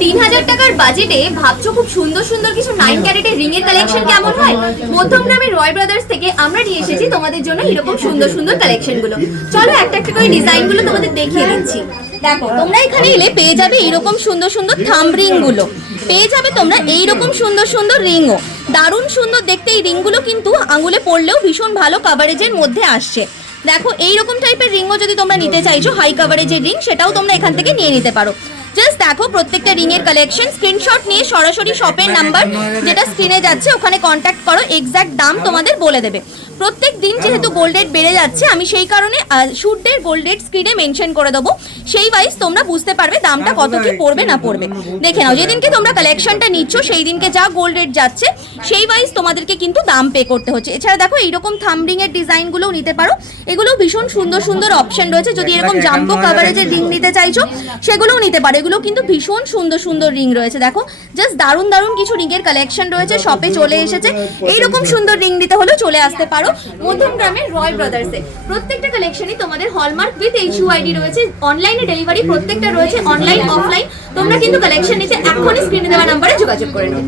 3000 টাকার বাজেটে ভাবছো খুব সুন্দর সুন্দর কিছু 9 ক্যারেটের রিং এর কালেকশন কেমন হয়? মধ্যম গ্রামের রয় ব্রাদার্স থেকে আমরা নিয়ে এসেছি তোমাদের জন্য এরকম সুন্দর সুন্দর কালেকশন গুলো। চলো একটা একটা করে ডিজাইন গুলো তোমাদের দেখিয়ে দিচ্ছি। দেখো তোমরা এখানে এলে পেয়ে যাবে এইরকম সুন্দর সুন্দর থাম্ব রিং গুলো, পেয়ে যাবে তোমরা এইরকম সুন্দর সুন্দর রিংও। দারুণ সুন্দর দেখতে এই রিংগুলো, কিন্তু আঙুলে পড়লেও ভীষণ ভালো কাভারেজের মধ্যে আসছে। দেখো এইরকম টাইপের রিংও যদি তোমরা নিতে চাইছো, হাই কাভারেজের রিং, সেটাও তোমরা এখান থেকে নিয়ে নিতে পারো। জাস্ট দেখো প্রত্যেকটা রিং এর কালেকশন, স্ক্রিনশট নিয়ে সরাসরি শপের নাম্বার যেটা স্ক্রিনে যাচ্ছে ওখানে কন্ট্যাক্ট করো, এক্স্যাক্ট দাম তোমাদের বলে দেবে। প্রত্যেক দিন যেহেতু গোল্ড রেট বেড়ে যাচ্ছে, আমি সেই কারণে শুট ডে গোল্ড রেট স্ক্রিনে মেনশন করে দেবো, সেই ওয়াইজ তোমরা বুঝতে পারবে দামটা কত কি পড়বে না পড়বে। দেখে নাও যেদিনকে তোমরা কালেকশনটা নিচ্ছ সেই দিনকে যা গোল্ড রেট যাচ্ছে সেই ওয়াইজ তোমাদেরকে কিন্তু দাম পে করতে হচ্ছে। এছাড়া দেখো এইরকম থাম্বরিং এর ডিজাইনগুলোও নিতে পারো, এগুলো ভীষণ সুন্দর সুন্দর অপশন রয়েছে। যদি এরকম জাম্বো কাভারেজের রিং নিতে চাইছো সেগুলোও নিতে পারো, এগুলো কিন্তু ভীষণ সুন্দর সুন্দর রিং রয়েছে। দেখো জাস্ট দারুণ দারুণ কিছু রিং এর কালেকশন রয়েছে, শপে চলে এসেছে। এইরকম সুন্দর রিং নিতে হলে চলে আসতে পারো মধ্যম গ্রামের রয় ব্রাদার্সে। প্রত্যেকটা কালেকশনই তোমাদের হলমার্ক উইথ HUID রয়েছে, অনলাইনে ডেলিভারি প্রত্যেকটা রয়েছে, অনলাইন অফলাইন। তোমরা কিন্তু কালেকশন নিতে এখনই স্ক্রিনে দেওয়া নাম্বারে যোগাযোগ করে নিও।